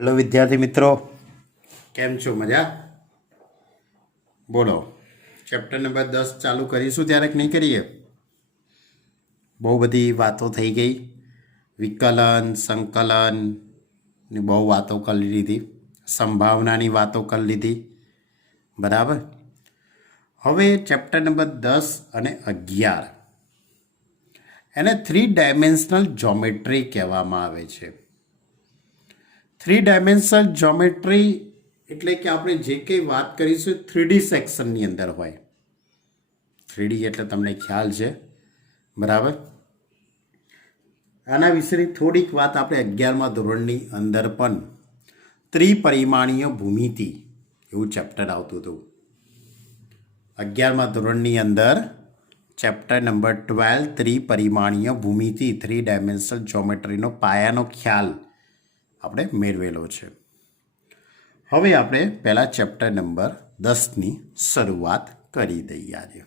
Hello વિદ્યાર્થી મિત્રો, કેમ છો? મજા? બોલો, ચેપ્ટર નંબર 10 ચાલુ કરીશું ત્યારે નહીં કરીએ? બહુ બધી વાતો થઈ ગઈ, વિકલન સંકલન ની બહુ વાતો કરી લીધી, સંભાવનાની વાતો કરી લીધી, બરાબર. હવે ચેપ્ટર નંબર 10 અને 11 એને 3 ડાયમેન્શનલ જ્યોમેટ્રી કહેવામાં આવે છે. 3 ડાયમેન્શનલ જ્યોમેટ્રી એટલે કે આપણે જે કંઈ વાત કરીશું 3D સેક્શનની અંદર હોય. 3D એટલે તમને ખ્યાલ છે, બરાબર. આના વિશેની થોડીક વાત આપણે 11મા ધોરણની અંદર પણ ત્રિપરિમાણીય ભૂમિતિ એવું ચેપ્ટર આવતું હતું. 11મા ધોરણની અંદર ચેપ્ટર નંબર 12 ત્રિપરિમાણીય ભૂમિતિ 3 ડાયમેન્શનલ જ્યોમેટ્રીનો પાયાનો ખ્યાલ આપણે મેળવેલો છે. હવે આપણે પહેલાં ચેપ્ટર નંબર 10ની શરૂઆત કરી દઈએ આજે.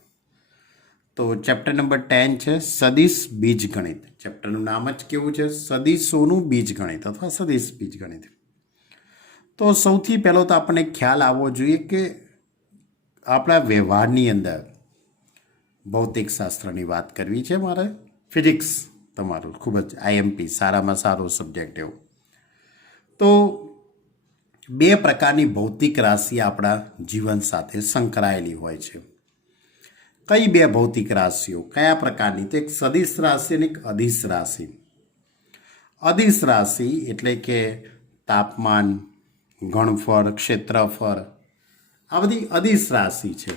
તો ચેપ્ટર નંબર 10 છે સદિશ બીજગણિત. ચેપ્ટરનું નામ જ કેવું છે? સદિશોનું બીજગણિત અથવા સદિશ બીજગણિત. તો સૌથી પહેલો તો આપણને ખ્યાલ આવવો જોઈએ કે આપણા વ્યવહારની અંદર ભૌતિકશાસ્ત્રની વાત કરવી છે મારે. ફિઝિક્સ તમારું ખૂબ જ આઈએમપી સારામાં સારો સબ્જેક્ટ એવો. તો 2 પ્રકારની ભૌતિક રાશિ આપણા જીવન સાથે સંકળાયેલી હોય છે. કઈ 2 ભૌતિક રાશિઓ? કયા પ્રકારની? તો એક સદિશ રાશિ અને એક અદિશ રાશિ. અદિશ રાશિ એટલે કે તાપમાન, ઘનફળ, ક્ષેત્રફળ, આ બધી અદિશ રાશિ છે.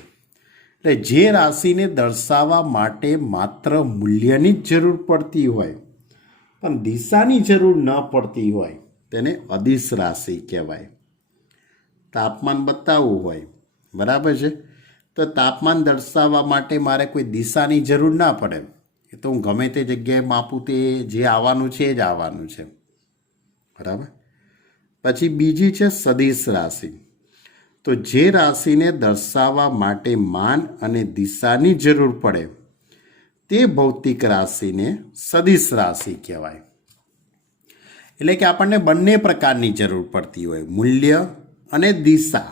એટલે જે રાશિને દર્શાવવા માટે માત્ર મૂલ્યની જ જરૂર પડતી હોય પણ દિશાની જરૂર ન પડતી હોય તેને અદિશ રાશિ કહેવાય. તાપમાન બતાવવું હોય, બરાબર છે, તો તાપમાન દર્શાવવા માટે મારે કોઈ દિશાની જરૂર ના પડે. એ તો હું ગમે તે જગ્યાએ માપું તે જે આવવાનું છે એ જ આવવાનું છે, બરાબર. પછી બીજી છે સદિશ રાશિ. તો જે રાશિને દર્શાવવા માટે માન અને દિશાની જરૂર પડે તે ભૌતિક રાશિને સદિશ રાશિ કહેવાય. એટલે કે આપણને બંને પ્રકારની જરૂર પડતી હોય, મૂલ્ય અને દિશા.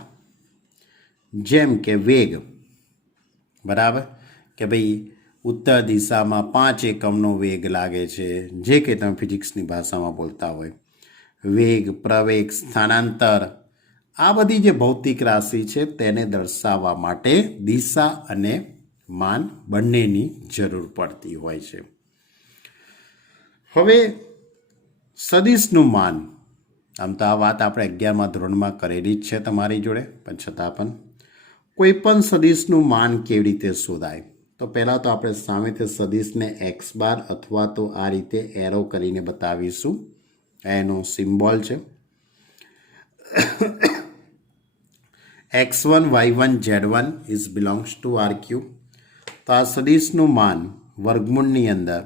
જેમ કે વેગ, બરાબર, કે ભાઈ ઉત્તર દિશામાં 5 એકમનો વેગ લાગે છે, જે કે તમે ફિઝિક્સની ભાષામાં બોલતા હોય. વેગ, પ્રવેગ, સ્થાનાંતર, આ બધી જે ભૌતિક રાશિ છે તેને દર્શાવવા માટે દિશા અને માન બંનેની જરૂર પડતી હોય છે. હવે સદિશનું માન, આમ તો આ વાત આપણે 11મા ધોરણમાં કરેલી જ છે તમારી જોડે, પણ છતાં પણ કોઈ પણ સદિશનું માન કેવી રીતે શોધાય? તો પહેલાં તો આપણે સામેથી સદિશને એક્સ બાર અથવા તો આ રીતે એરો કરીને બતાવીશું. એનો સિમ્બોલ છે x1 y1 z1 is belongs to R cube. તો આ સદિશનું માન વર્ગમૂળની અંદર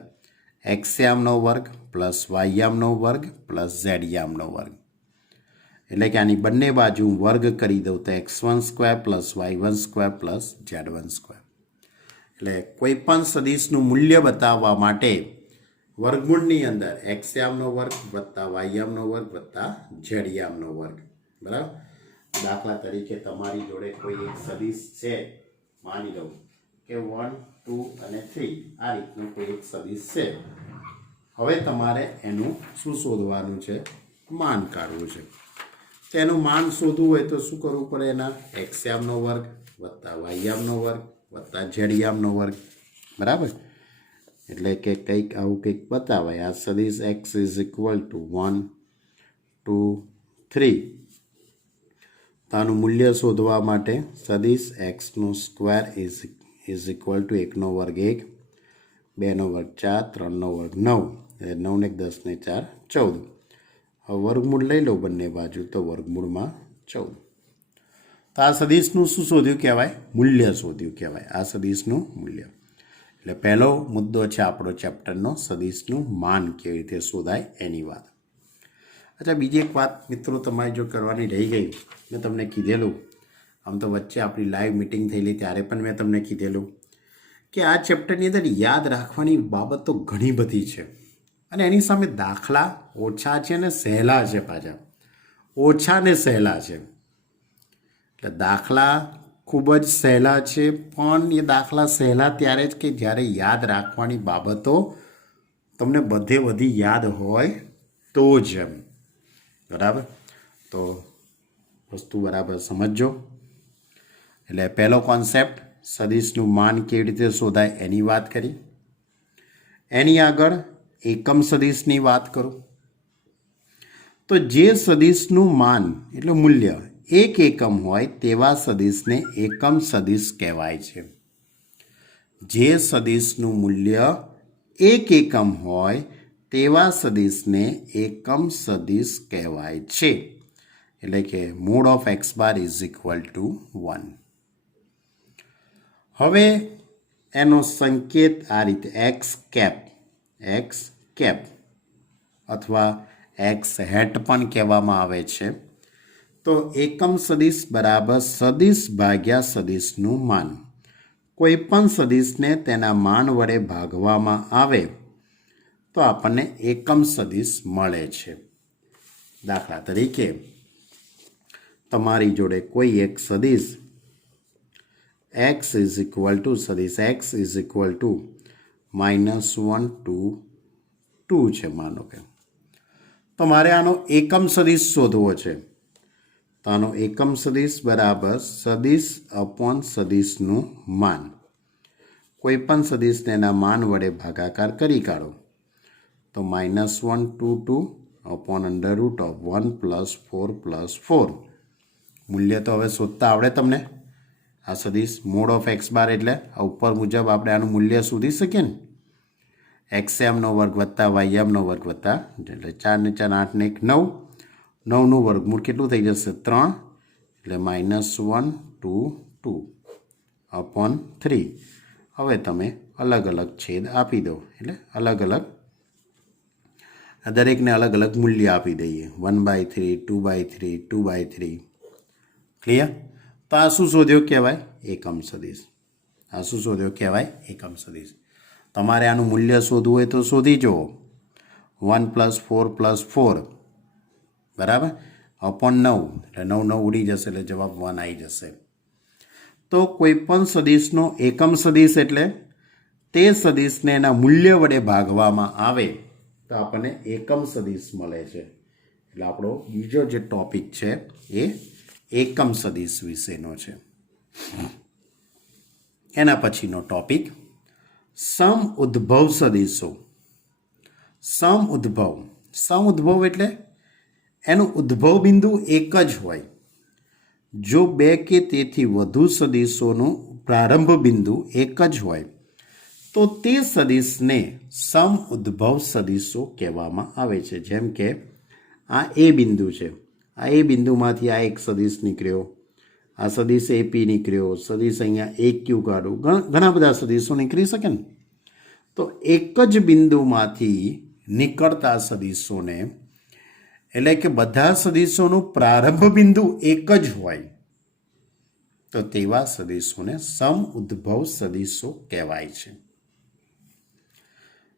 એક્સ યામનો વર્ગ પ્લસ વાય યામનો વર્ગ પ્લસ ઝેડ યામનો વર્ગ, એટલે કે આની બંને બાજુ હું વર્ગ કરી દઉં તો x1 square plus y1 square plus z1 square. એટલે કોઈ પણ સદિશનું મૂલ્ય બતાવવા માટે વર્ગમૂળની અંદર એક્સ યામનો વર્ગ વત્તા વાય યામનો વર્ગ વત્તા ઝેડ યામનો વર્ગ, બરાબર. દાખલા તરીકે તમારી જોડે કોઈ એક સદિશ છે, માની લઉં કે 1, 2 અને 3 આ રીતનું કોઈ એક સદિશ છે. હવે તમારે એનું શું શોધવાનું છે? માન કાઢવું છે. તો એનું માન શોધવું હોય તો શું કરવું પડે? એના એક્સ યામનો વર્ગ વત્તા વાય યામનો વર્ગ વત્તા ઝેડ યામનો વર્ગ, બરાબર. એટલે કે કંઈક આવું કંઈક બતાવાય. આ સદિશ એક્સ ઇઝ ઇક્વલ ટુ 1, 2, 3. તો આનું મૂલ્ય શોધવા માટે સદિશ એક્સનો સ્ક્વેર ઇઝ ઇક્વલ ટુ 1નો વર્ગ 1, 2નો વર્ગ 4, 3નો વર્ગ 9, એટલે 9 ને 10 ને 4 14. હવે વર્ગમૂળ લઈ લો બંને બાજુ તો વર્ગમૂળમાં 14. તો આ સદિશનું શું શોધ્યું કહેવાય? મૂલ્ય શોધ્યું કહેવાય. આ સદિશનું મૂલ્ય. એટલે પહેલો મુદ્દો છે આપણો ચેપ્ટરનો, સદિશનું માન કેવી રીતે શોધાય એની વાત. અચ્છા, બીજી એક વાત મિત્રો તમારી જો કરવાની રહી ગઈ, મેં તમને કીધેલું, આમ તો વચ્ચે આપણી લાઈવ મિટિંગ થયેલી ત્યારે પણ મેં તમને કીધેલું કે આ ચેપ્ટરની અંદર યાદ રાખવાની બાબતો ઘણી બધી છે અને એની સામે દાખલા ઓછા છે અને સહેલા છે પાછા. ઓછા ને સહેલા છે. એટલે દાખલા ખૂબ જ સહેલા છે, પણ એ દાખલા સહેલા ત્યારે જ કે જ્યારે યાદ રાખવાની બાબતો તમને બધે બધી યાદ હોય તો જ એમ. બરાબર? તો વસ્તુ બરાબર સમજજો. એટલે પહેલો કોન્સેપ્ટ સદિશનું માન કેવી રીતે શોધાય એની વાત કરી. એની આગળ એકમ સદિશની વાત કરું તો જે સદિશનું માન એટલે મૂલ્ય 1 એકમ હોય તેવા સદિશને એકમ સદિશ કહેવાય છે. જે સદિશનું મૂલ્ય 1 એકમ હોય તેવા સદિશને એકમ સદિશ કહેવાય છે. એટલે કે mode of x bar is equal two 1. હવે એનો સંકેત આ રીતે x કેપ અથવા x હેટ પણ કહેવામાં આવે છે. તો એકમ સદિશ બરાબર સદિશ ભાગ્યા સદિશનું માન. કોઈ પણ સદિશને તેના માન વડે ભાગવામાં આવે તો આપણને એકમ સદિશ મળે છે. દાખલા તરીકે તમારી જોડે કોઈ એક સદિશ x ઇઝ ઇક્વલ ટુ સદિશ x ઇઝ ઇક્વલ ટુ -1 2 2 છે માનો કે. તો મારે આનો એકમ સદિશ શોધવો છે. તો આનો એકમ સદિશ બરાબર સદિશ અપોન સદિશનું માન. કોઈ પણ સદિશને એના માન વડે ભાગાકાર કરી કાઢો. તો -1 2 2 અપોન √1 +4 +4. મૂલ્ય તો હવે શોધતા આવડે તમને. આ સદિશ મોડ ઓફ x બાર એટલે આ ઉપર મુજબ આપણે આનું મૂલ્ય શોધી શકીએ ને. xm નો વર્ગ વત્તા ym નો વર્ગ વત્તા એટલે 4 ને 4 8 ને 1 9. 9નું વર્ગમૂળ કેટલું થઈ જશે 3 એટલે -1 2 2 અપોન 3. હવે તમે અલગ અલગ છેદ આપી દો. એટલે અલગ અલગ દરેકને અલગ અલગ મૂલ્ય આપી દઈએ. 1/3 2/3 2/3. ક્લિયર? તો આ શું શોધ્યો કહેવાય? એકમ સદિશ. આ શું શોધ્યો કહેવાય? એકમ સદિશ. તમારે આનું મૂલ્ય શોધવું હોય તો શોધી જુઓ. 1 + 4 + 4 બરાબર અપોન 9 એટલે 9 9 ઉડી જશે એટલે જવાબ 1 આવી જશે. તો કોઈ પણ સદિશનો એકમ સદિશ એટલે તે સદિશને એના મૂલ્ય વડે ભાગવામાં આવે તો આપણને એકમ સદિશ મળે છે. એટલે આપણો બીજો જે ટોપિક છે એ એકમ સદિશ વિશેનો છે. એના પછીનો ટોપિક સમ ઉદ્ભવ સદિશો. સમ ઉદ્ભવ એટલે એનું ઉદ્ભવ બિંદુ એક જ હોય. જો બે કે તેથી વધુ સદિશોનું પ્રારંભ બિંદુ એક જ હોય તો તે સદિશને સમ ઉદ્ભવ સદિશો કહેવામાં આવે છે. જેમ કે આ એ બિંદુ છે. આ એ બિંદુમાંથી આ એક સદિશ નીકળ્યો, આ સદિશ AP નીકળ્યો, સદિશ અહીંયા AQ કાઢું, ઘણા બધા સદિશો નીકળી શકે ને. તો એક જ બિંદુમાંથી નીકળતા સદિશોને એટલે કે બધા સદિશોનું પ્રારંભ બિંદુ એક જ હોય તો તેવા સદિશોને સમ ઉદ્ભવ સદિશો કહેવાય છે.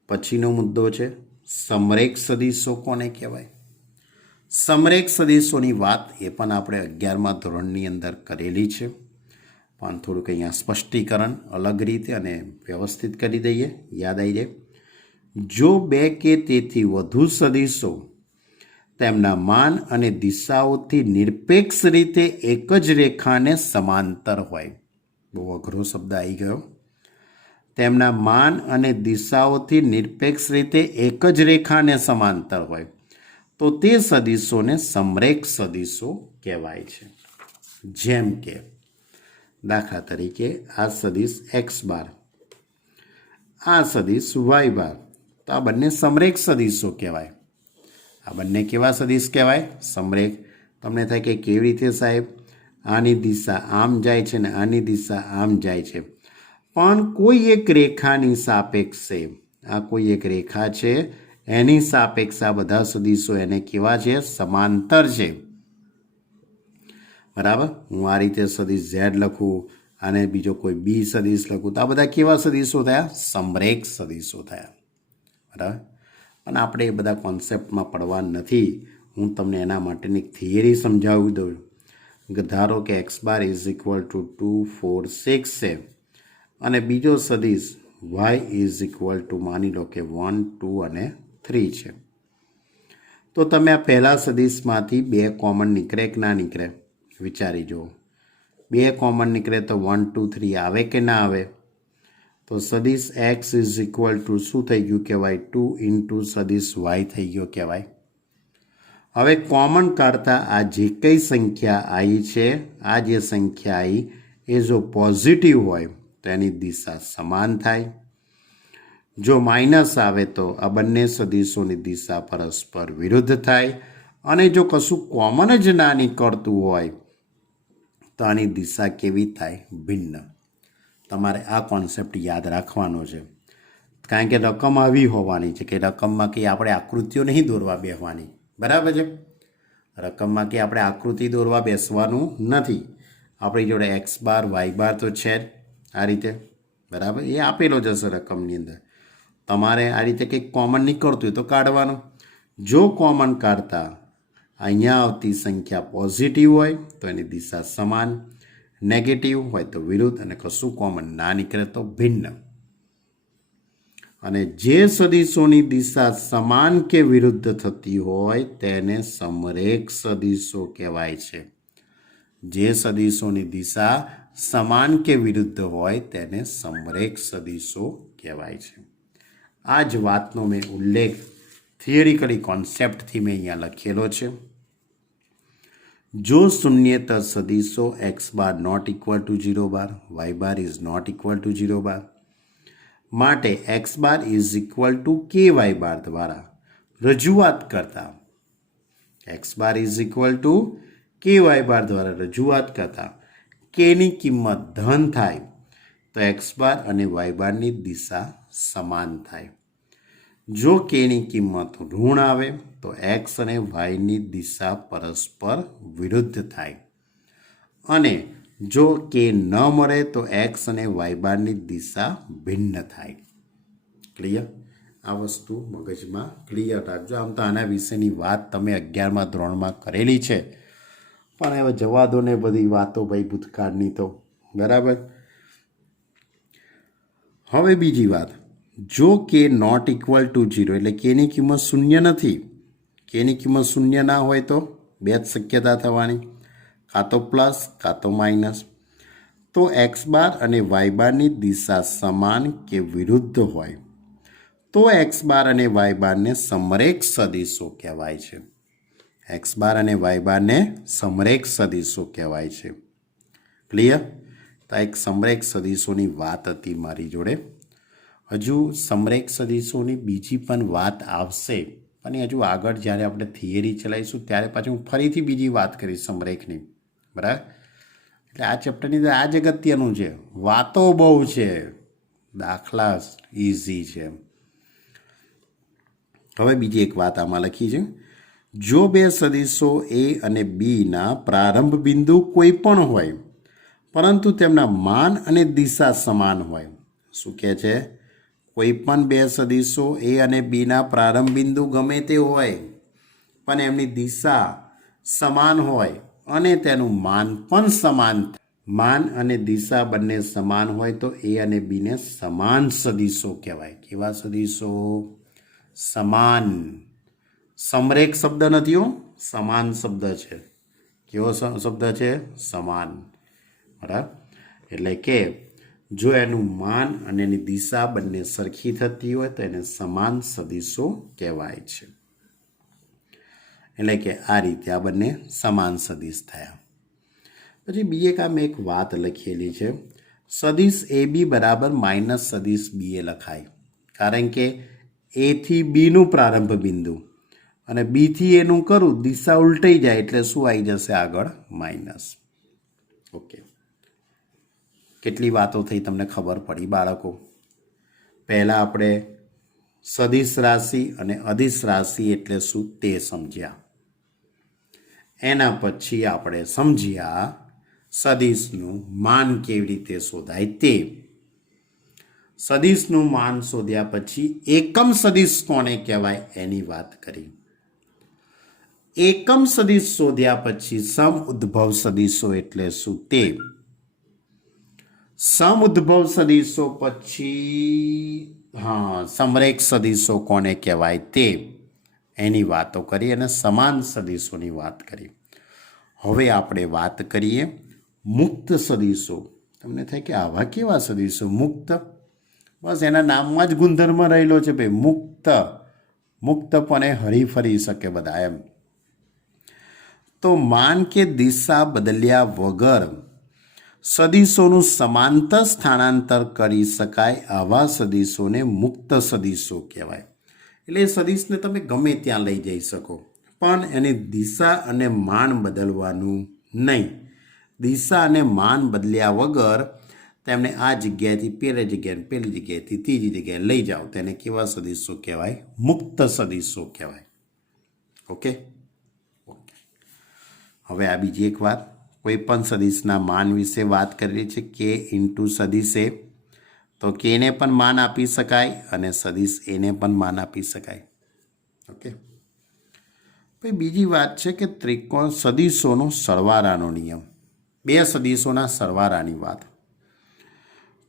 પછીનો મુદ્દો છે સમરેખ સદિશો કોને કહેવાય? સમરેખ સદિશોની વાત એ પણ આપણે 11મા ધોરણની અંદર કરેલી છે, પણ થોડુંક અહીંયા સ્પષ્ટીકરણ અલગ રીતે અને વ્યવસ્થિત કરી દઈએ, યાદ આવી જાય. જો બે કે તેથી વધુ સદિશો તેમના માન અને દિશાઓથી નિરપેક્ષ રીતે એક જ રેખાને સમાંતર હોય. બહુ અઘરો શબ્દ આવી ગયો. તેમના માન અને દિશાઓથી નિરપેક્ષ રીતે એક જ રેખાને સમાંતર હોય તો તે સદિશોને સમરેખ સદિશો કહેવાય છે. જેમ કે દાખલા તરીકે આ સદિશ x બાર, આ સદિશ y બાર, તો આ બંને સમરેખ સદિશો કહેવાય. આ બંને કેવા સદિશ કહેવાય? સમરેખ. તમને થાય કે કેવી રીતે સાહેબ? આની દિશા આમ જાય છે ને આની દિશા આમ જાય છે, પણ કોઈ એક રેખાની સાપેક્ષે, આ કોઈ એક રેખા છે એની સાપેક્ષે આ બધા સદિશો એને કેવા છે? સમાંતર છે. બરાબર? હું આ રીતે સદિશ Z લખું અને બીજો કોઈ B સદિશ લખું તો આ બધા કેવા સદિશો થયા? સમરેખ સદિશો થયા. બરાબર? પણ આપણે એ બધા કોન્સેપ્ટમાં પડવા નથી. હું તમને એના માટેની એક થિયરી સમજાવી દઉં. ધારો કે x bar is equal two 2 4 6 છે અને બીજો સદીશ વાય ઇઝ ઇક્વલ ટુ માની લો કે 1 2 અને 3 છે. તો તમે આ પહેલા સદીશમાંથી 2 કોમન નીકળે કે ના નીકળે વિચારી જુઓ. 2 કોમન નીકળે તો 1 2 3 આવે કે ના આવે? તો સદીશ એક્સ ઇઝ ઇક્વલ ટુ શું થઈ ગયું કહેવાય? 2 ઇન્ટુ સદીશ વાય થઈ ગયો કહેવાય. હવે કોમન કાઢતા આ જે કઈ સંખ્યા આવી છે, આ જે સંખ્યા આવી એ જો પોઝિટિવ હોય તો એની દિશા સમાન થાય. જો માઇનસ આવે તો આ બંને સદીશોની દિશા પરસ્પર વિરુદ્ધ થાય. અને જો કશું કોમન જ ના નીકળતું હોય તો આની દિશા કેવી થાય? ભિન્ન. તમારે આ કોન્સેપ્ટ યાદ રાખવાનો છે, કારણ કે રકમ આવી હોવાની છે કે રકમમાં કંઈ આપણે આકૃતિઓ નહીં દોરવા બેસવાની. બરાબર છે? રકમમાં કે આપણે આકૃતિ દોરવા બેસવાનું નથી. આપણી જોડે એક્સ બાર વાય બાર તો છે જ આ રીતે. બરાબર? એ આપેલો જ હશે રકમની અંદર. તમારે આ રીતે કંઈક કોમન નીકળતું હોય તો કાઢવાનું. જો કોમન કાઢતા અહીંયા આવતી સંખ્યા પોઝિટિવ હોય તો એની દિશા સમાન, નેગેટિવ હોય તો વિરુદ્ધ, અને કશું કોમન ના નીકળે તો ભિન્ન. અને જે સદીશોની દિશા સમાન કે વિરુદ્ધ થતી હોય તેને સમરેખ સદીશો કહેવાય છે. જે સદીશોની દિશા સમાન કે વિરુદ્ધ હોય તેને સમરેખ સદીશો કહેવાય છે. આ જ વાતનો મેં ઉલ્લેખ થિયરિકલી કોન્સેપ્ટથી મેં અહીંયા લખેલો છે. જો શૂન્યેતર સદીશો x bar not equal to 0 bar, y bar is not equal to 0 bar માટે x bar is equal to k y bar દ્વારા રજૂઆત કરતા, x bar is equal to k y bar દ્વારા રજૂઆત કરતા કેની કિંમત ધન થાય તો એક્સ બાર અને વાય બારની દિશા સમાન થાય. જો કેની કિંમત ઋણ આવે તો એક્સ અને વાયની દિશા પરસ્પર વિરુદ્ધ થાય. અને જો કે ન મળે તો એક્સ અને વાય બારની દિશા ભિન્ન થાય. ક્લિયર? આ વસ્તુ મગજમાં ક્લિયર રાખજો. આમ તો આના વિશેની વાત તમે 11મા ધોરણમાં કરેલી છે, પણ હવે જવા દો ને બધી વાતો ભાઈ ભૂતકાળની તો. બરાબર? હવે બીજી વાત, જો કે નોટ ઇક્વલ ટુ 0 એટલે કેની કિંમત શૂન્ય નથી, કેની કિંમત શૂન્ય ના હોય તો બે જ શક્યતા થવાની, કાં તો પ્લસ કાં તો માઇનસ. તો એક્સ બાર અને વાય બારની દિશા સમાન કે વિરુદ્ધ હોય તો એક્સ બાર અને વાય બારને સમરેખ સદીશો કહેવાય છે. એક્સ બાર અને વાય બારને સમરેખ સદીશો કહેવાય છે. ક્લિયર? તો એક સમરેખ સદીશોની વાત હતી મારી જોડે. હજુ સમરેખ સદીશોની બીજી પણ વાત આવશે, પણ હજુ આગળ જ્યારે આપણે થિયરી ચલાવીશું ત્યારે પાછું હું ફરીથી બીજી વાત કરીશ સમરેખની. બરાબર? એટલે આ ચેપ્ટરની અંદર આ જ અગત્યનું છે. વાતો બહુ છે, દાખલા ઇઝી છે. હવે બીજી એક વાત આમાં લખી છે, જો બે સદીશો એ અને બીના પ્રારંભ બિંદુ કોઈ પણ હોય પરંતુ તેમના માન અને દિશા સમાન હોય. શું કહે છે? કોઈ પણ બે સદીશો એ અને બીના પ્રારંભ બિંદુ ગમે તે હોય પણ એમની દિશા સમાન હોય અને તેનું માન પણ સમાન, માન અને દિશા બંને સમાન હોય તો એ અને બીને સમાન સદીશો કહેવાય. કેવા સદીશો? સમાન. સમરેખ શબ્દ નથી હો, સમાન શબ્દ છે. કેવો શબ્દ છે? સમાન. બરાબર? એટલે કે જો એનું માન અને એની દિશા બંને સરખી થતી હોય તો એને સમાન સદીશો કહેવાય છે. એટલે કે આ રીતે આ બંને સમાન સદીશ થયા. પછી બીજે કામ એક વાત લખેલી છે, સદીશ એ બી બરાબર માઇનસ સદીશ બી એ લખાય, કારણ કે એથી બીનું પ્રારંભ બિંદુ અને બીથી એનું કરું દિશા ઉલટાઈ જાય એટલે શું આવી જશે આગળ? માઇનસ. ઓકે, કેટલી વાતો થઈ તમને ખબર પડી બાળકો? પહેલાં આપણે સદીશ રાશિ અને અદિશ રાશિ એટલે શું તે સમજ્યા. એના પછી આપણે સમજ્યા સદીશનું માન કેવી રીતે શોધાય તે. સદીશનું માન શોધ્યા પછી એકમ સદીશ કોને કહેવાય એની વાત કરી. એકમ સદિશ શોધ્યા પછી સમ ઉદ્ભવ સદિશો એટલે શું તે સમ ઉદ્ભવ સદિશો પછી સમરેખ સદિશો કોને કહેવાય તે એની વાતો કરી અને સમાન સદિશોની વાત કરી. હવે આપણે વાત કરીએ મુક્ત સદિશો. તમને થાય કે આવા કેવા સદિશો? મુક્ત, બસ એના નામમાં જ ગુણધર્મ રહેલો છે ભાઈ. મુક્તપણે હરી ફરી શકે બધા એમ. તો માન કે દિશા બદલ્યા વગર સદિશોનું સમાંતર સ્થાનાંતર કરી શકાય આવા સદિશોને મુક્ત સદિશો કહેવાય. એટલે એ સદિશને તમે ગમે ત્યાં લઈ જઈ શકો, પણ એની દિશા અને માન બદલવાનું નહીં. દિશા અને માન બદલ્યા વગર તેમને આ જગ્યાએથી પેલી જગ્યાએ, પેલી જગ્યાએથી ત્રીજી જગ્યાએ લઈ જાઓ, તેને કેવા સદિશો કહેવાય? મુક્ત સદિશો કહેવાય. ઓકે. હવે આ બીજી એક વાત, કોઈ પણ સદિશના માન વિશે વાત કરી છે. કે ઇન્ટુ સદિશ એ, તો કેને પણ માન આપી શકાય અને સદિશ એને પણ માન આપી શકાય. ઓકે. પછી બીજી વાત છે કે ત્રિકોણ સદિશોનો સરવાળાનો નિયમ. બે સદિશોના સરવાળાની વાત.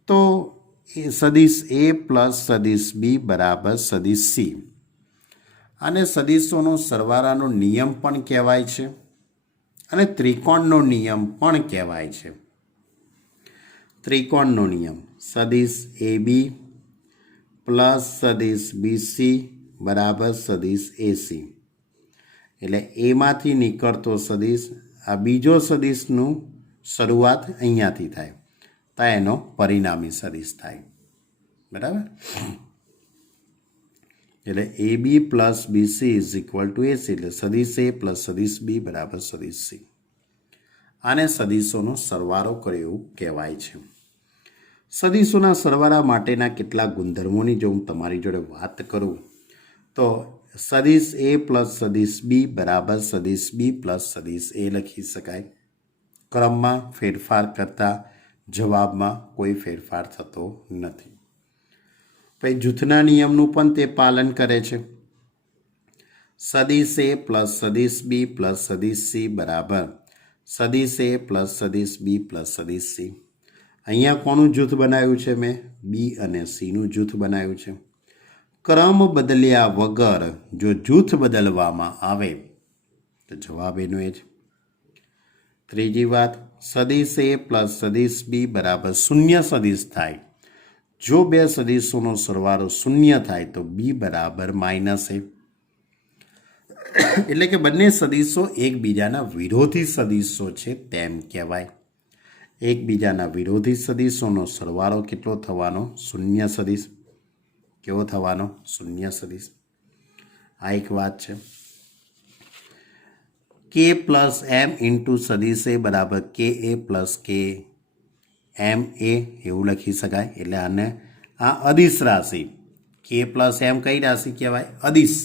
તો એ સદિશ એ પ્લસ સદિશ બી બરાબર સદિશ સી. અને સદિશોનો સરવાળાનો નિયમ પણ કહેવાય છે અને ત્રિકોણનો નિયમ પણ કહેવાય છે. ત્રિકોણનો નિયમ સદિશ એ બી પ્લસ સદિશ બી સી બરાબર સદિશ એ સી. એટલે એમાંથી નીકળતો સદિશ આ બીજો સદિશનું શરૂઆત અહીંયાથી થાય તો એનો પરિણામી સદિશ થાય. બરાબર. એટલે A B plus B C is equal to A C. એટલે સદિશ એ પ્લસ સદિશ બી બરાબર સદિશ સી. આને સદિશોનો સરવાળો કર્યો એવું કહેવાય છે. સદિશોના સરવાળા માટેના કેટલાક ગુણધર્મોની જો હું તમારી જોડે વાત કરું તો સદિશ એ પ્લસ સદિશ બી બરાબર સદિશ બી પ્લસ સદિશ એ લખી શકાય. ક્રમમાં ફેરફાર કરતાં જવાબમાં કોઈ ફેરફાર થતો નથી. પછી જૂથના નિયમનું પણ તે પાલન કરે છે. સદિશ એ પ્લસ સદિશ બી પ્લસ સદિશ સી બરાબર સદિશ એ પ્લસ સદિશ બી પ્લસ સદિશ સી. અહીંયા કોનું જૂથ બનાવ્યું છે? મેં બી અને સીનું જૂથ બનાવ્યું છે. ક્રમ બદલ્યા વગર જો જૂથ બદલવામાં આવે તો જવાબ એનો એ જ. ત્રીજી વાત, સદિશ એ પ્લસ સદિશ બી બરાબર શૂન્ય સદિશ થાય. જો બે સદિશોનો સરવાળો શૂન્ય થાય તો બી બરાબર માઇનસ એ. એટલે કે બંને સદિશો એકબીજાના વિરોધી સદિશો છે તેમ કહેવાય. એકબીજાના વિરોધી સદિશોનો સરવાળો કેટલો થવાનો? શૂન્ય સદિશ. કેવો થવાનો? શૂન્ય સદિશ. આ એક વાત છે. કે પ્લસ એમ ઇન્ટુ સદિશ એ બરાબર કે એ પ્લસ કે એમ એ એવું લખી શકાય. એટલે આને આ અદિશ રાશિ કે પ્લસ એમ કઈ રાશિ કહેવાય? અદિશ.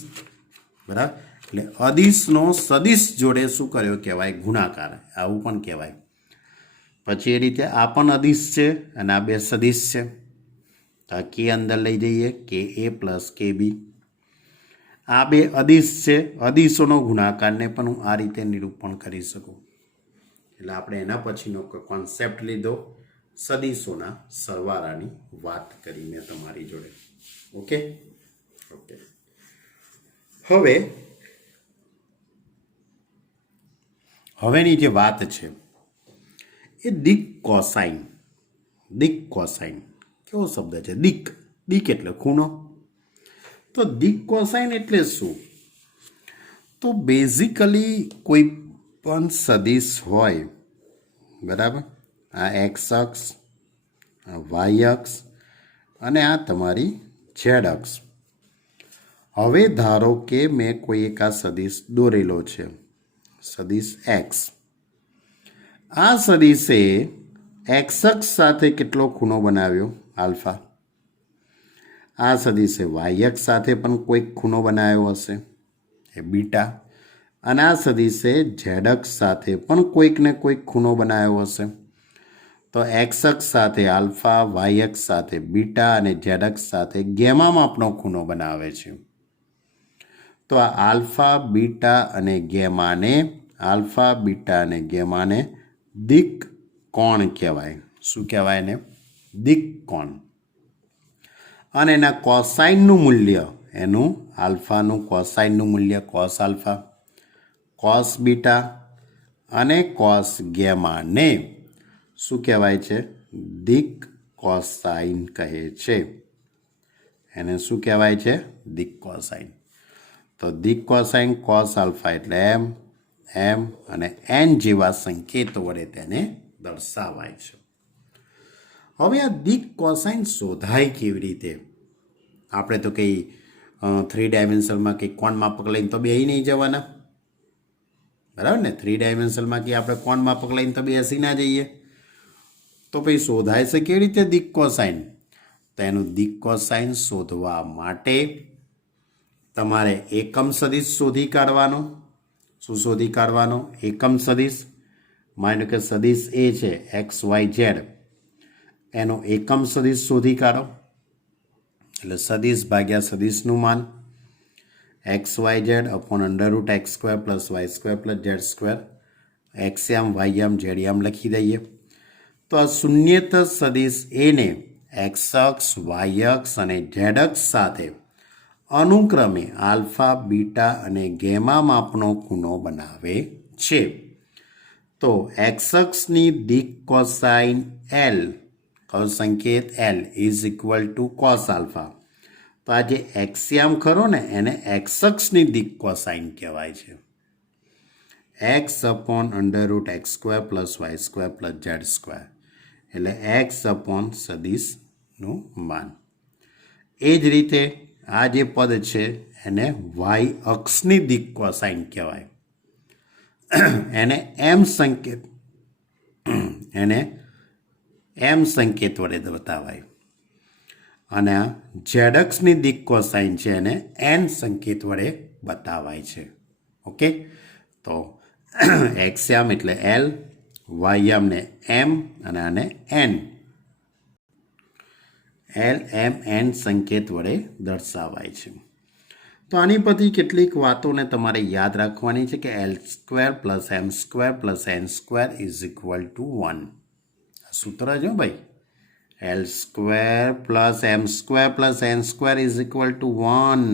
બરાબર. એટલે અદિશનો સદિશ જોડે શું કર્યો કહેવાય? ગુણાકાર. આવું પણ કહેવાય. પછી એ રીતે આ પણ અદિશ છે અને આ બે સદિશ છે. તો આ કે અંદર લઈ જઈએ કે એ પ્લસ કે બી. આ બે અદિશ છે. અદિશોનો ગુણાકારને પણ હું આ રીતે નિરૂપણ કરી શકું. એટલે આપણે એના પછીનો કોન્સેપ્ટ લીધો, સદિશોના સરવાળાની વાત કરીને તમારી જોડે. ઓકે. ઓકે. હવેની જે વાત છે એ દિક કોસાઇન. દિક કોસાઇન કેવો શબ્દ છે? દિક. દિક એટલે ખૂણો. તો દિક કોસાઇન એટલે શું? તો બેઝિકલી કોઈ પણ સદિશ હોય, બરાબર, આ એક્સ અક્ષ, આ વાય અક્ષ અને આ તમારી ઝેડ અક્ષ. હવે ધારો કે મેં કોઈ એક આ સદિશ દોરેલો છે, સદિશ એક્સ. આ સદિશે એક્સ અક્ષ સાથે કેટલો ખૂણો બનાવ્યો? આલ્ફા. આ સદિશે વાય અક્ષ સાથે પણ કોઈક ખૂણો બનાવ્યો હશે, એ બીટા. અને આ સદિશે ઝેડ અક્ષ સાથે પણ કોઈકને કોઈક ખૂણો બનાવ્યો હશે. તો એક્સ અક્ષ સાથે આલ્ફા, વાય અક્ષ સાથે બીટા અને ઝેડ અક્ષ સાથે ગેમા માપનો ખૂણો બનાવે છે. તો આ આલ્ફા બીટા અને ગેમાને દિક કોણ કહેવાય. શું કહેવાય એને? દિક કોણ. અને એના કોસાઇનનું મૂલ્ય, એનું આલ્ફાનું કોસાઇનનું મૂલ્ય કોસ આલ્ફા, કોસ બીટા અને કોસ ગેમાને શું કહેવાય છે? દિક કોસાઇન કહે છે. એને શું કહેવાય છે? દિક કોસાઇન. તો દિક કોસાઇન કોસ આલ્ફા એટલે એમ અને એન જેવા સંકેતો વડે તેને દર્શાવાય છે. હવે આ દિક કોસાઇન શોધાય કેવી રીતે? આપણે તો કંઈ 3 ડાયમેન્શનમાં કંઈ કોણ માપક લઈને તો બેસી નહીં જવાના, બરાબર ને? 3 ડાયમેન્શનમાં કે આપણે કોણ માપક લઈને તો બેસી ના જઈએ. તો પછી શોધાય છે કેવી રીતે દિક કોસાઇન? તો એનું દિક કોસાઇન શોધવા માટે તમારે એકમ સદિશ શોધી કાઢવાનો. શું શોધી કાઢવાનો? એકમ સદિશ. માનો કે સદિશ એ છે XYZ, એનો એકમ સદિશ શોધી કાઢો. એટલે સદિશ ભાગ્યા સદિશનું માન XYZ upon √x² + y² + z², એક્સયામ વાયયામ ઝેડયામ લખી દઈએ. તો આ શૂન્યત સદિશ એને એક્સ અક્ષ, વાય અક્ષ અને ઝેડ અક્ષ સાથે અનુક્રમે આલ્ફા, બીટા અને ગેમા માપનો ખૂણો બનાવે છે. તો એક્સ અક્ષની દિક કોસાઇન L, સંકેત L is equal two cos alpha. તો આ જે એક્સયામ ખરો ને એને એક્સ અક્ષની દિક કોસાઇન કહેવાય છે. X upon √x² + y² + z², એટલે એક્સ અપોન સદિશનું માન. એ જ રીતે આ જે પદ છે એને વાય અક્ષની દિક કોસાઇન કહેવાય. એને એમ સંકેત વડે બતાવાય. અને આ ઝેડ અક્ષની દિક કોસાઇન છે એને એન સંકેત વડે બતાવાય છે. ઓકે, તો એક્સયામ એટલે L, વાયયામને M અને આને N, LMN સંકેત વડે દર્શાવાય છે. તો આની પરથી કેટલીક વાતોને તમારે યાદ રાખવાની છે કે L² + M² + N² is equal two 1. સૂત્ર છે ભાઈ, L² + M² + N² is equal two 1.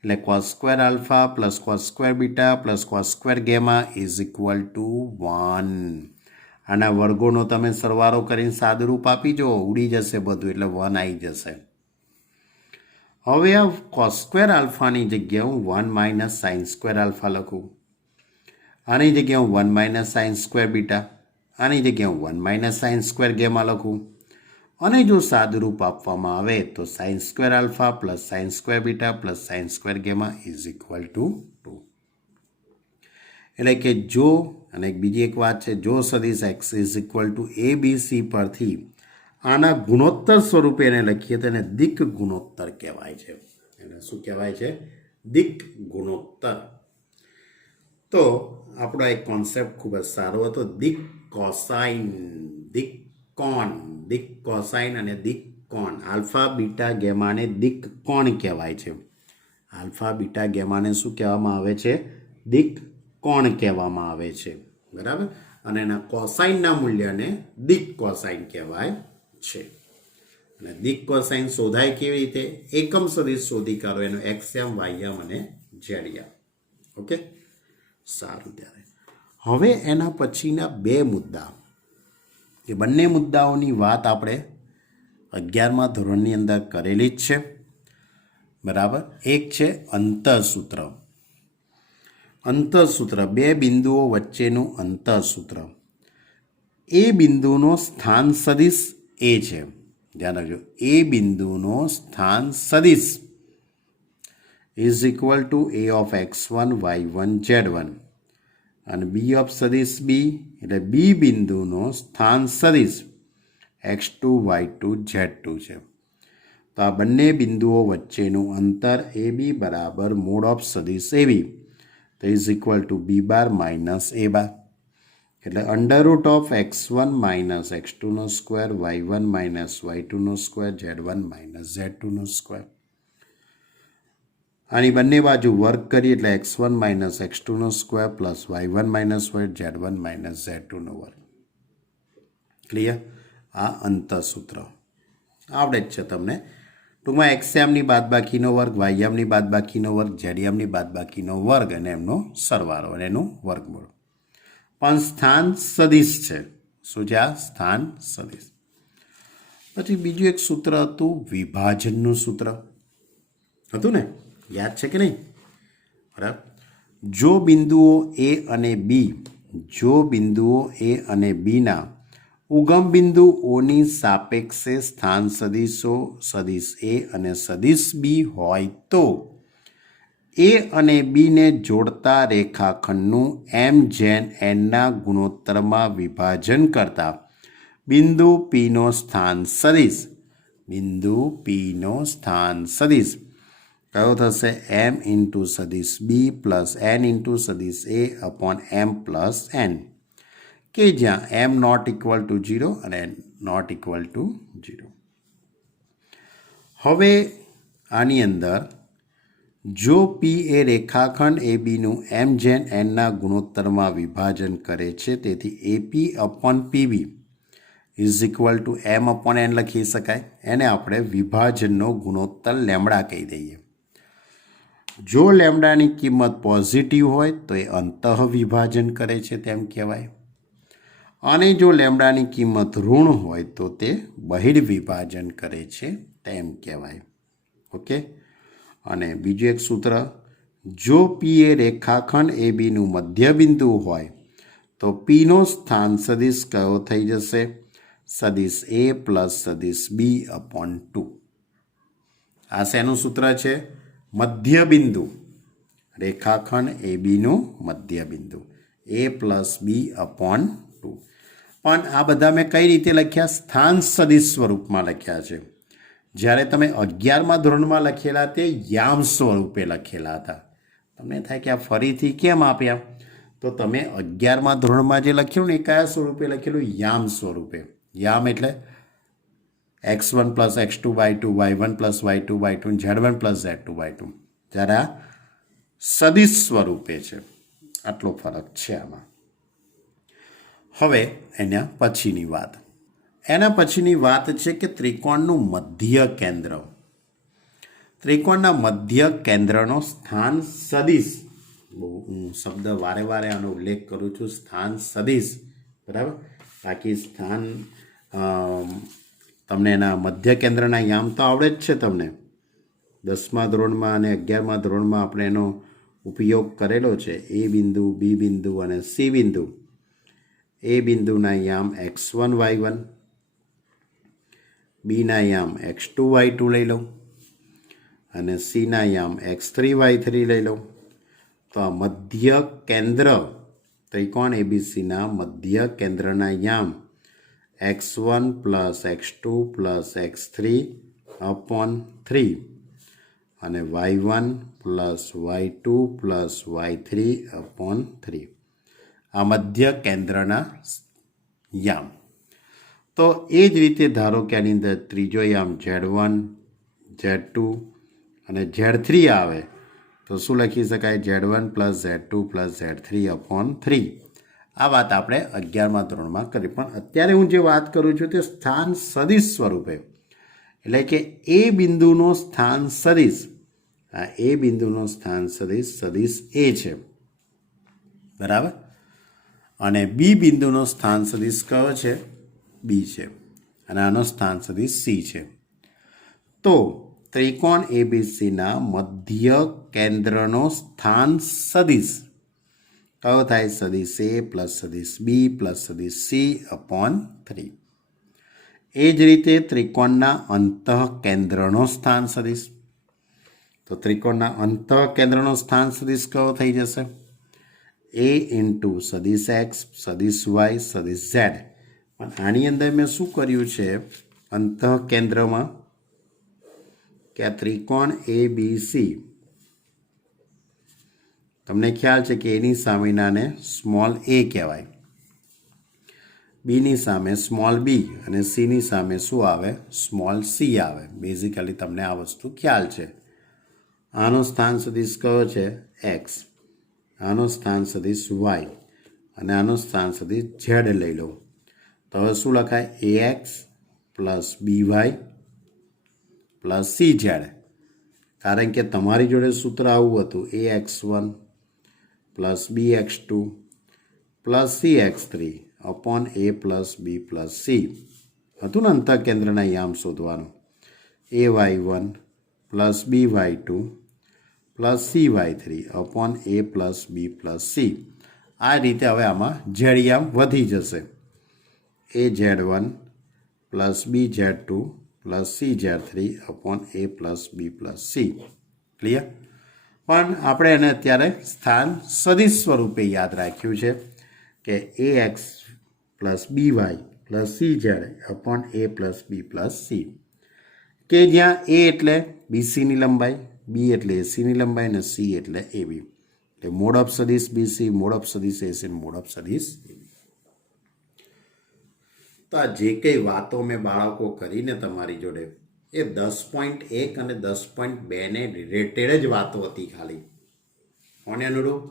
એટલે cos² alpha + cos² beta + cos² gamma is equal two 1. આના વર્ગોનો તમે સરવાળો કરીને સાદુરૂપ આપી જો, ઉડી જશે બધું, એટલે 1 આવી જશે. હવે આ cos² આલ્ફાની જગ્યાએ હું 1 - sin² આલ્ફા લખું. આની જગ્યાએ હું 1 - sin² બીટા, આની જગ્યાએ હું 1 - sin² ગેમા લખું. અને જો સાદુરૂપ આપવામાં આવે તો sin² alpha + sin² beta + sin² gamma is equal two 2. એટલે કે જો, અને બીજી એક વાત છે, જો સદિશ x is equal two ABC પરથી આના ગુણોત્તર સ્વરૂપે એને લખીએ તો એને દિક ગુણોત્તર કહેવાય છે. એને શું કહેવાય છે? દિક ગુણોત્તર. તો આપણો એક કોન્સેપ્ટ ખૂબ જ સારો હતો, દિક કોસાઇન, દિક કોણ. દિક કોસાઇન અને દિક કોણ, આલ્ફા બીટા ગેમાને દિક કોણ કહેવાય છે. આલ્ફા બીટા ગેમાને શું કહેવામાં આવે છે? દિક કોણ કહેવામાં આવે છે. બરાબર. અને એના કોસાઇનના મૂલ્યને દિક કોસાઇન કહેવાય છે. અને દિક કોસાઇન શોધાય કેવી રીતે? એકમ સદિશ શોધી કાઢો, એનો એક્સયામ, વાયયામ અને ઝેડયામ. ઓકે, સારું. ત્યારે હવે એના પછીના 2 મુદ્દા, એ બંને મુદ્દાઓની વાત આપણે 11મા ધોરણની અંદર કરેલી જ છે. બરાબર. એક છે અંતરસૂત્ર. અંતરસૂત્ર, 2 બિંદુઓ વચ્ચેનું અંતરસૂત્ર. એ બિંદુનો સ્થાન સદિશ એ છે. ધ્યાન રાખજો, એ બિંદુનો સ્થાન સદિશ is equal two A of x1, y1, z1. અને B of સદિશ B એટલે બી બિંદુનો સ્થાન સદિશ x2, y2, z2 છે. તો આ બંને બિંદુઓ વચ્ચેનું અંતર AB બરાબર મોડ ઓફ સદિશ AB, તો is equal two B bar minus A બાર. એટલે √(x1 - x2², y1 - y2², z1 - z2². આની બંને બાજુ વર્ગ કરીએ એટલે x1 માઇનસ x2નો square plus y1 minus y z1 minus z2નો વર્ગ. ક્લિયર? આ અંતઃસૂત્ર આવડે જ છે તમને. ટૂંકમાં એક્સયામની બાદબાકીનો વર્ગ, વાયયામની બાદબાકીનો વર્ગ, ઝેડયામની બાદબાકીનો વર્ગ અને એમનો સરવાળો અને એનું વર્ગમૂળ. પણ સ્થાન સદિશ છે. શું છે આ? સ્થાન સદિશ. પછી બીજું એક સૂત્ર હતું વિભાજનનું સૂત્ર હતું ને, યાદ છે કે નહીં? બરાબર. જો બિંદુઓ એ અને બીના ઉગમ બિંદુઓની સાપેક્ષે સ્થાન સદિશો સદિશ એ અને સદિશ બી હોય તો એ અને બીને જોડતા રેખાખંડનું એમ જેન એનના ગુણોત્તરમાં વિભાજન કરતા બિંદુ પીનો સ્થાન સદિશ કયો થશે? એમ ઇન્ટુ સદિશ બી પ્લસ એન ઇન્ટુ સદિશ એ અપોન એમ પ્લસ એન, કે જ્યાં એમ નોટ ઇક્વલ ટુ 0 અને એન નોટ ઇક્વલ ટુ 0. હવે આની અંદર જો પી એ રેખાખંડ એ બીનું એમ જેન એનના ગુણોત્તરમાં વિભાજન કરે છે, તેથી AP upon PB is equal to M upon N લખી શકાય. એને આપણે વિભાજનનો ગુણોત્તર લેમડા કહી દઈએ. જો લેમડાની કિંમત પોઝિટિવ હોય તો એ અંતઃ વિભાજન કરે છે તેમ કહેવાય, અને જો લેમડાની કિંમત ઋણ હોય તો તે બહિર્વિભાજન કરે છે તેમ કહેવાય. ઓકે. અને બીજું એક સૂત્ર, જો પી એ રેખાખંડ એ બીનું મધ્યબિંદુ હોય તો પીનો સ્થાન સદિશ કયો થઈ જશે? સદિશ એ પ્લસ સદિશ બી અપોન 2. આ શેનું સૂત્ર છે? મધ્યબિંદુ, રેખાખંડ એ બીનું મધ્યબિંદુ એ પ્લસ બી અપોન 2. પણ આ બધા મેં કઈ રીતે લખ્યા? સ્થાન સદિશ સ્વરૂપમાં લખ્યા છે. જ્યારે તમે 11મા ધોરણમાં લખેલા તે યામ સ્વરૂપે લખેલા હતા. તમને થાય કે આ ફરીથી કેમ આપ્યા? તો તમે 11મા ધોરણમાં જે લખ્યું ને એ કયા સ્વરૂપે લખેલું? યામ સ્વરૂપે. યામ એટલે x1 plus x2 by 2, y1 plus y2 by 2, z1 plus z2 by 2. જ્યારે આ સદિશ સ્વરૂપે છે. આટલો ફરક છે આમાં. હવે એના પછીની વાત છે કે ત્રિકોણનું મધ્ય કેન્દ્ર. ત્રિકોણના મધ્ય કેન્દ્રનો સ્થાન સદિશ, હું શબ્દ વારે વારે આનો ઉલ્લેખ કરું છું, સ્થાન સદિશ. બરાબર. બાકી સ્થાન તમને એના મધ્ય કેન્દ્રના યામ તો આવડે જ છે તમને. 10મા ધોરણમાં અને 11મા ધોરણમાં આપણે એનો ઉપયોગ કરેલો છે. એ બિંદુ, બી બિંદુ અને સી બિંદુ. એ બિંદુના યામ x1 y1, બીના યામ x2 y2 લઈ લઉં અને સીના યામ x3 y3 લઈ લઉં. તો આ મધ્ય કેન્દ્ર, ત્રિકોણ એબીસીના મધ્ય કેન્દ્રના યામ x1 plus x2 plus x3 upon 3 અને y1 plus y2 plus y3 upon 3. આ મધ્ય કેન્દ્રના યામ. તો એ જ રીતે ધારો કે આની અંદર ત્રીજો યામ z1, z2 અને z3 આવે તો શું લખી શકાય? z1 plus z2 plus z3 upon 3. આ વાત આપણે 11મા ધોરણમાં કરી. પણ અત્યારે હું જે વાત કરું છું તે સ્થાન સદિશ સ્વરૂપે, એટલે કે એ બિંદુનો સ્થાન સદિશ, આ એ બિંદુનો સ્થાન સદિશ સદિશ એ છે. બરાબર. અને બી બિંદુનો સ્થાન સદિશ કયો છે? બી છે. અને આનો સ્થાન સદિશ સી છે. તો ત્રિકોણ એબીસીના મધ્ય કેન્દ્રનો સ્થાન સદિશ કયો થાય? સદિશ એ પ્લસ સદિશ બી પ્લસ સદિશ સી અપોન 3. એ જ રીતે ત્રિકોણના અંતઃ કેન્દ્રનો સ્થાન સદિશ. તો ત્રિકોણના અંતઃ કેન્દ્રનો સ્થાન સદિશ કયો થઈ જશે? એ ઇન્ટુ સદિશ એક્સ, સદિશ વાય, સદિશ ઝેડ. પણ આની અંદર મેં શું કર્યું છે અંતઃ કેન્દ્રમાં કે આ ત્રિકોણ એ બી સી, તમને ખ્યાલ છે કે એની સામેનાને સ્મોલ એ કહેવાય, બીની સામે સ્મોલ બી અને સીની સામે શું આવે? સ્મોલ સી આવે. બેઝિકલી તમને આ વસ્તુ ખ્યાલ છે. આનો સ્થાન સદિશ કયો છે એક્સ, આનો સ્થાન સદિશ વાય અને આનો સ્થાન સદિશ ઝેડ લઈ લો. તો હવે શું લખાય a x plus b y plus c z. કારણ કે તમારી જોડે સૂત્ર આવું હતું a x one plus b x two plus c x three upon a plus b plus c હતું ને અંતઃકેન્દ્રના યામ શોધવાનું. A y one plus b y two plus c y three upon a plus b plus c. આ રીતે હવે આમાં z યામ વધી જશે. A z one plus B z two plus c z three upon a plus b plus c. Clear? પણ આપણે એને અત્યારે સ્થાન સદિશ સ્વરૂપે યાદ રાખ્યું છે કે a x plus b y plus c z upon a plus b plus c, કે જ્યાં એ એટલે બીસીની લંબાઈ, બી એટલે એસીની લંબાઈ અને સી એટલે એબી. એટલે મોડ ઓફ સદિશ બીસી, મોડ ઓફ સદિશ એસી, મોડ ઓફ સદિશ એબી. તો આ જે કંઈ વાતો મેં બાળકો કરીને તમારી જોડે એ 10.1 અને 10.2 રિલેટેડ જ વાતો હતી ખાલી. કોને અનુરૂપ?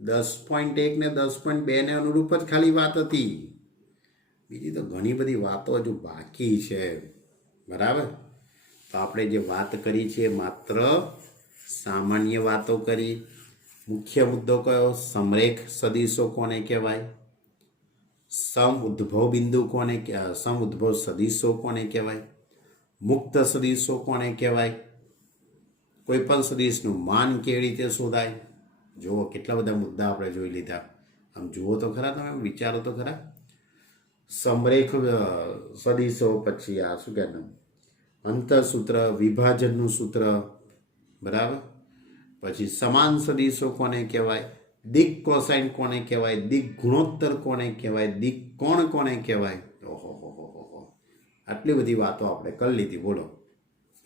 10.1 ને 10.2 ને અનુરૂપ જ ખાલી વાત હતી. બીજી તો ઘણી બધી વાતો હજુ બાકી છે. બરાબર? તો આપણે જે વાત કરી છે માત્ર સામાન્ય વાતો કરી. મુખ્ય મુદ્દો કયો? સમરેખ સદિશો કોને કહેવાય, સમ ઉદ્ભવ બિંદુ કોને, સમ ઉદ્ભવ સદિશો કોને કહેવાય, મુક્ત સદિશો કોને કહેવાય, કોઈ પણ સદિશનું માન કેવી રીતે શોધાય. જુઓ કેટલા બધા મુદ્દા આપણે જોઈ લીધા. આમ જુઓ તો ખરા, તમે વિચારો તો ખરા. સમરેખ સદિશો, પછી આ શું કહેવાય અંતરસૂત્ર, વિભાજનનું સૂત્ર, બરાબર. પછી સમાન સદિશો કોને કહેવાય, દિક કોસાઇન કોને કહેવાય, દિક ગુણોત્તર કોને કહેવાય, દિક કોણ કોને કહેવાય. ઓહો, આટલી બધી વાતો આપણે કરી લીધી. બોલો,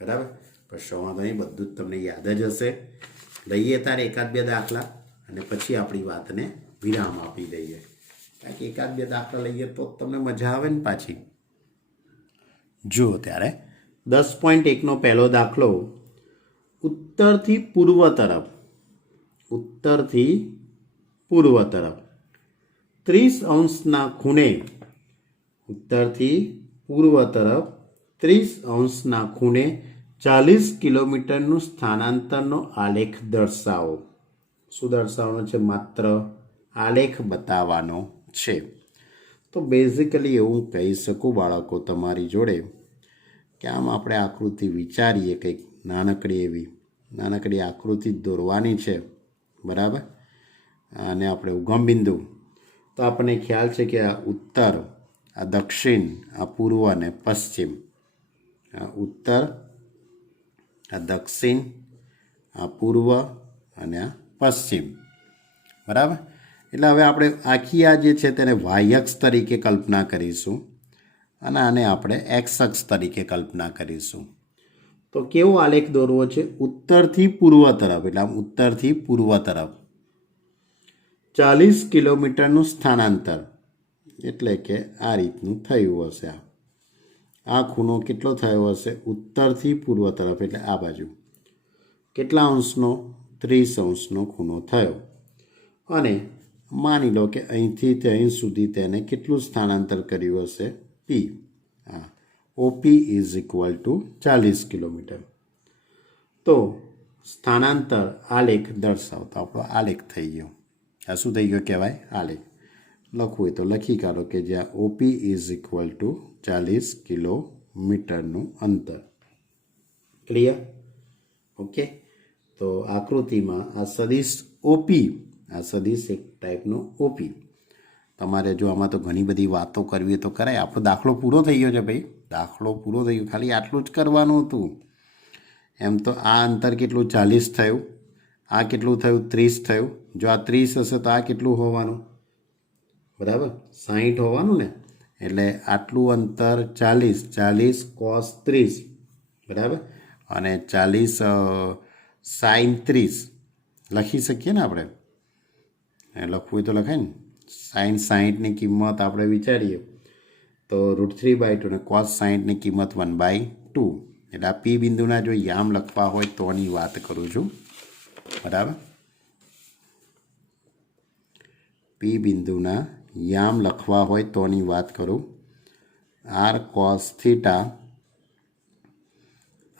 બરાબર. પણ વાંધો નહીં, બધું જ તમને યાદ જ હશે. લઈએ તારે એકાદ બે દાખલા અને પછી આપણી વાતને વિરામ આપી દઈએ. કારણ કે એકાદ બે દાખલા લઈએ તો તમને મજા આવે ને પાછી. જુઓ ત્યારે 10.1નો પહેલો દાખલો, ઉત્તરથી પૂર્વ તરફ, ઉત્તરથી પૂર્વ તરફ 30° ખૂણે, ઉત્તરથી પૂર્વ તરફ 30° ખૂણે 40 કિલોમીટરનું સ્થાનાંતરનો આલેખ દર્શાવો. શું દર્શાવવાનો છે? માત્ર આલેખ બતાવવાનો છે. તો બેઝિકલી એવું કહી શકું બાળકો તમારી જોડે કે આમ આપણે આકૃતિ વિચારીએ, કંઈક નાનકડી આકૃતિ દોરવાની છે. બરાબર. અને આપણે ઉગમ બિંદુ, તો આપણને ખ્યાલ છે કે આ ઉત્તર, આ દક્ષિણ, આ પૂર્વ અને પશ્ચિમ. આ ઉત્તર, આ દક્ષિણ, આ પૂર્વ અને આ પશ્ચિમ. બરાબર. એટલે હવે આપણે આખી આ જે છે તેને વાય અક્ષ તરીકે કલ્પના કરીશું અને આને આપણે એક્સ અક્ષ તરીકે કલ્પના કરીશું. તો કેવો આલેખ દોરવો છે? ઉત્તરથી પૂર્વ તરફ, એટલે આમ ઉત્તરથી પૂર્વ તરફ 40 કિલોમીટરનું સ્થાનાંતર, એટલે કે આ રીતનું થયું હશે. આ ખૂણો કેટલો થયો હશે? ઉત્તરથી પૂર્વ તરફ, એટલે આ બાજુ કેટલા અંશનો? 30° ખૂણો થયો. અને માની લો કે અહીંથી તે અહીં સુધી તેને કેટલું સ્થાનાંતર કર્યું હશે? પી. હા, OP is equal to 40 kilometre. તો સ્થાનાંતર આલેખ દર્શાવતો આપણો આલેખ થઈ ગયો. આ શું થઈ ગયો કહેવાય? આલેખ. લખવું હોય તો લખી કાઢો કે જ્યાં ઓપી ઇઝ ઇક્વલ ટુ 40 કિલોમીટરનું અંતર. ક્લિયર? ઓકે. તો આકૃતિમાં આ સદિશ ઓપી, આ સદિશ એક ટાઈપનો ઓપી. તમારે જો આમાં તો ઘણી બધી વાતો કરવી તો કરાય. આપણો દાખલો પૂરો થઈ ગયો છે ભાઈ, દાખલો પૂરો થઈ ગયો. ખાલી આટલું જ કરવાનું હતું. એમ તો આ અંતર કેટલું? 40 થયું. આ કેટલું થયું? 30 થયું. જો આ 30 હશે તો આ કેટલું હોવાનું? બરાબર, 60 હોવાનું ને. એટલે આટલું અંતર 40 cos 30, બરાબર. અને 40 sin 30 લખી શકીએ ને આપણે. લખવું હોય તો લખાય ને. sin 60ની કિંમત આપણે વિચારીએ તો √3/2 અને cos 60ની કિંમત 1/2. એટલે આ પી બિંદુના જો યામ લખવા હોય તોની વાત કરું છું, બરાબર. પી બિંદુના યામ લખવા હોય તોની વાત કરું. R cos theta,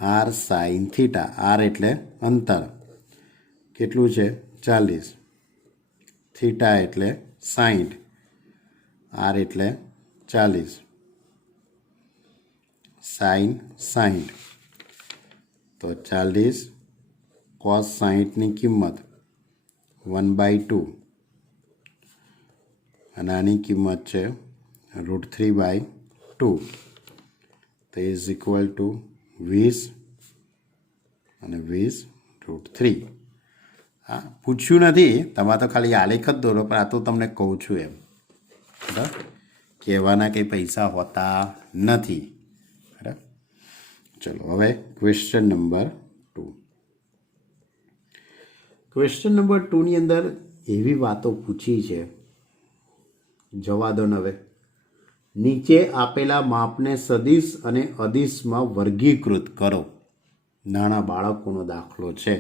R sine theta. R એટલે અંતર કેટલું છે? 40. થીટા એટલે 60. આર એટલે 40. સાઇન 60. તો 40 કોસ 60ની કિંમત 1/2 અને આની કિંમત છે √3/2. તો ઇઝ ઇક્વલ ટુ 20 અને 20√3. હા, પૂછ્યું નથી, તમારે તો ખાલી આલેખ જ દોરો, પણ આ તો તમને કહું છું એમ, બરાબર. કહેવાના કંઈ પૈસા હોતા નથી, બરાબર. ચલો હવે ક્વેશ્ચન નંબર 2. ક્વેશ્ચન નંબર 2ની અંદર એવી વાતો પૂછી છે, જવા દો ને હવે. નીચે આપેલા માપને સદિશ અને અદિશમાં વર્ગીકૃત કરો. નાના બાળકોનો દાખલો છે.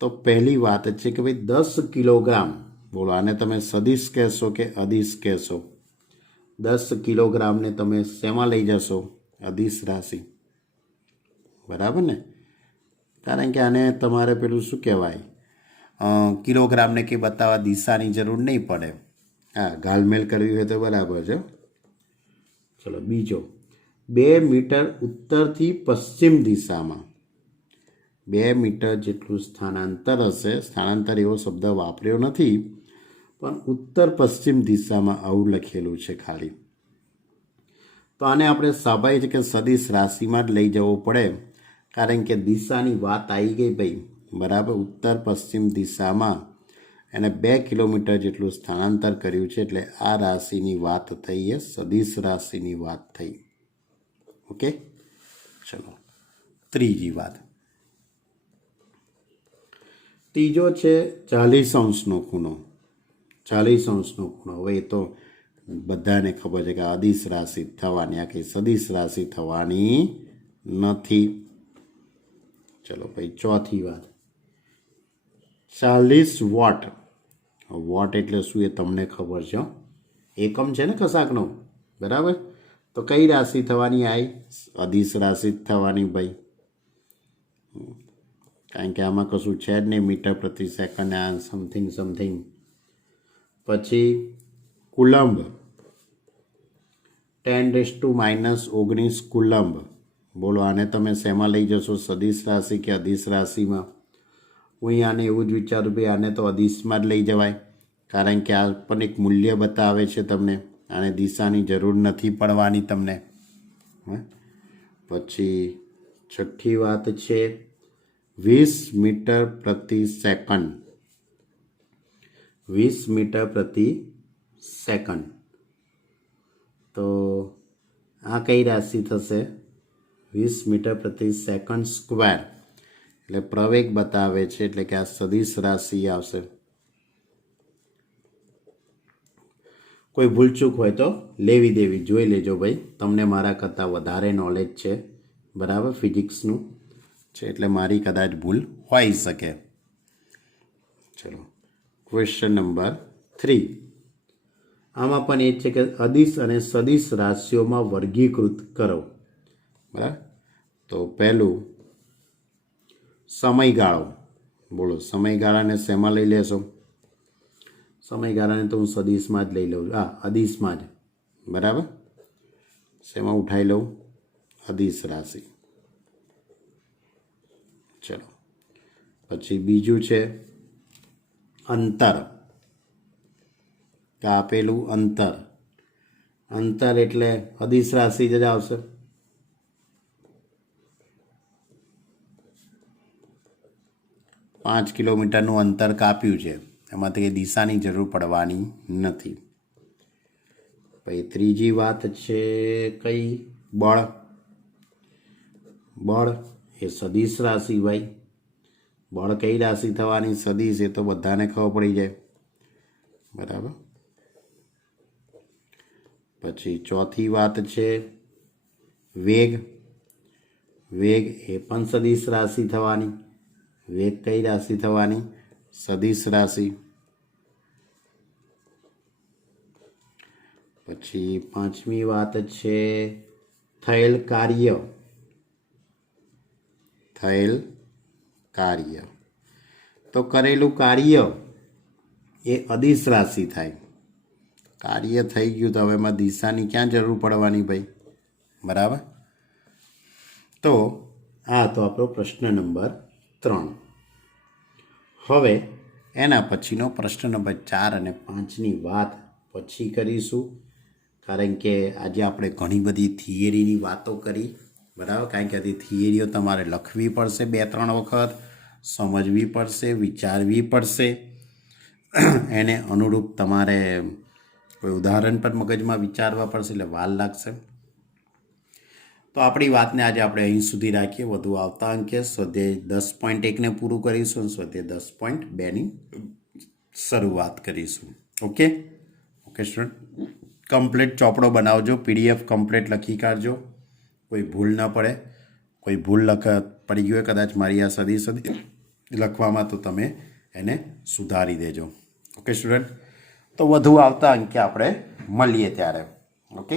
તો પહેલી વાત છે કે ભાઈ 10 કિલોગ્રામ, બોલો આને તમે સદિશ કહેશો કે અદિશ કહેશો? 10 કિલોગ્રામને તમે શેમાં લઈ જશો? અદિશ રાશિ, બરાબર ને? કારણ કે આને તમારે પેલું શું કહેવાય, કિલોગ્રામને કે બતાવવા દિશાની જરૂર નહીં પડે. હા, ગાલમેલ કરવી હોય તો બરાબર છે. ચલો બીજો, 2 મીટર ઉત્તરથી પશ્ચિમ દિશામાં 2 મીટર જેટલું સ્થાનાંતર હશે. સ્થાનાંતર એવો શબ્દ વાપર્યો નથી, પણ ઉત્તર પશ્ચિમ દિશામાં આવું લખેલું છે ખાલી. તો આને આપણે સ્વાભાવિક છે કે સદિશ રાશિમાં જ લઈ જવું પડે, કારણ કે દિશાની વાત આવી ગઈ ભાઈ, બરાબર. ઉત્તર પશ્ચિમ દિશામાં એને 2 કિલોમીટર જેટલું સ્થાનાંતર કર્યું છે, એટલે આ રાશિની વાત થઈ, એ સદિશ રાશિની વાત થઈ. ઓકે, ચલો ત્રીજી વાત. ત્રીજો છે 40° ખૂણો. 40° ખૂણો. હવે એ તો બધાને ખબર છે કે અદિશ રાશિ થવાની, આ કંઈ સદિશ રાશિ થવાની નથી. ચલો ભાઈ ચોથી વાત, 40 વોટ. વોટ એટલે શું એ તમને ખબર છે? એકમ છે ને કશાકનો, બરાબર. તો કઈ રાશિ થવાની? આવી અદિશ રાશિ જ થવાની ભાઈ, કારણ કે આમાં કશું છે જ નહીં, મીટર પ્રતિ સેકન્ડ આ સમથિંગ. પછી કુલંબ, 10⁻⁻19 કુલંબ. બોલો આને તમે શેમાં લઈ જશો? સદિશ રાશિ કે અદિશ રાશિમાં? હું આને એવું જ વિચારું ભાઈ, આને તો અદિશમાં જ લઈ જવાય, કારણ કે આ પણ એક મૂલ્ય બતાવે છે તમને. આને દિશાની જરૂર નથી પડવાની તમને. પછી છઠ્ઠી વાત છે 20 મીટર પ્રતિ સેકન્ડ. 20 મીટર પ્રતિ સેકન્ડ. તો આ કઈ રાશિ થશે? 20 મીટર પ્રતિ સેકન્ડ સ્ક્વેર. એટલે પ્રવેગ બતાવે છે, એટલે કે આ સદિશ રાશિ આવશે. કોઈ ભૂલચૂક હોય તો લેવી દેવી જોઈ લેજો ભાઈ, તમને મારા કરતાં વધારે નોલેજ છે, બરાબર, ફિઝિક્સનું છે, એટલે મારી કદાચ ભૂલ હોઈ શકે. ચલો ક્વેશ્ચન નંબર 3. આમાં પણ એ છે કે અદિશ અને સદિશ રાશિઓમાં વર્ગીકૃત કરો, બરાબર. તો પહેલું સમયગાળો. બોલો સમયગાળાને શેમાં લઈ લેશો? સમયગાળાને તો હું સદિશમાં જ લઈ લઉં છું, હા અદિશમાં જ, બરાબર. શેમાં ઉઠાઈ લઉં? અદિશ રાશિ. ચલો પછી બીજું છે અંતર. આપેલું અંતર, અંતર એટલે અદિશ રાશિ જ આવશે. પાંચ કિલોમીટરનું અંતર કાપ્યું છે, એમાંથી એ દિશાની જરૂર પડવાની નથી. પછી ત્રીજી વાત છે કઈ? બળ. બળ એ સદિશ રાશિ ભાઈ. બળ કઈ રાશિ થવાની? સદિશ. એ તો બધાને ખબર પડી જાય, બરાબર. પછી ચોથી વાત છે વેગ. વેગ એ પણ સદિશ રાશિ થવાની. વેગ કઈ રાશિ થવાની? સદિશ રાશિ. પછી પાંચમી વાત છે થયેલ કાર્ય. થયેલ કાર્ય તો કરેલું કાર્ય એ અદિશ રાશિ થાય. કાર્ય થઈ ગયું તો હવે એમાં દિશાની ક્યાં જરૂર પડવાની ભાઈ? બરાબર. તો આ તો આપણો પ્રશ્ન નંબર 3. હવે એના પછીનો પ્રશ્ન નંબર 4 અને 5ની વાત પછી કરીશું, કારણ કે આજે આપણે ઘણી બધી થિયરીની વાતો કરી. બરાબર. કારણ કે આ થિયરીઓ તમારે લખવી પડશે 2-3 વખત, સમજવી પડશે, વિચારવી પડશે. એને અનુરૂપ તમારે કોઈ ઉદાહરણ પણ મગજમાં વિચારવા પડશે, એટલે વાર લાગશે. તો આપણી વાતને આજે આપણે અહીં સુધી રાખીએ. વધુ આવતા અંકે સ્વાધ્યાય 10.1ને પૂરું કરીશું અને સ્વાધ્યાય 10.2ની શરૂઆત કરીશું. ઓકે સ્ટુડન્ટ, કમ્પ્લીટ ચોપડો બનાવજો, PDF કમ્પ્લીટ લખી કાઢજો, કોઈ ભૂલ ન પડે. કોઈ ભૂલ પડી ગઈ હોય કદાચ મારી આ સદી લખવામાં, તો તમે એને સુધારી દેજો. ઓકે સ્ટુડન્ટ, તો વધુ આવતા અંકે આપણે મળીએ ત્યારે. ઓકે.